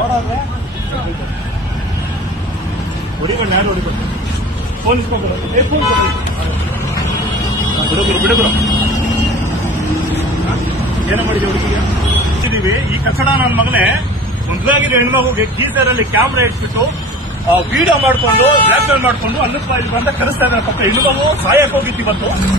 ಏನ ಈ ಕಟ್ಟಡ ನನ್ನ ಮಗನೇ ಮುಂದಾಗಿದ್ದ ಹೆಣ್ಮಗುಗೆ ಅಲ್ಲಿ ಕ್ಯಾಮ್ರಾ ಇಟ್ಬಿಟ್ಟು ವಿಡಿಯೋ ಮಾಡ್ಕೊಂಡು ಜಾಫೈಲ್ ಮಾಡಿಕೊಂಡು ಅನ್ನಿಸ್ತಾ ಇದ್ರು ಅಂತ ಕರೆಸ್ತಾ ಇದ್ದಾರೆ ಪಕ್ಕ ಹೆಣ್ಣು ಮಗು ಸಾಯಕ್ಕೆ ಹೋಗಿತ್ತು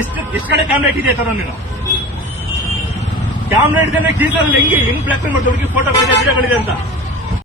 ಎಷ್ಟು ಕಡೆ ಕ್ಯಾಮ್ರಾ ಇಟ್ಟಿದೆ ಸರ್ ನೀನು ಕ್ಯಾಮ್ರಾ ಕೀಸಲ್ಲಿ ಹೆಂಗೆ ಹೆಂಗ್ ಇನ್ಫ್ಲೆಕ್ಸ್ ಮಾಡಿ ಹೋಗಿ ಫೋಟೋ ಕಡೆ ಗಿಡಗಳಿದೆ ಅಂತ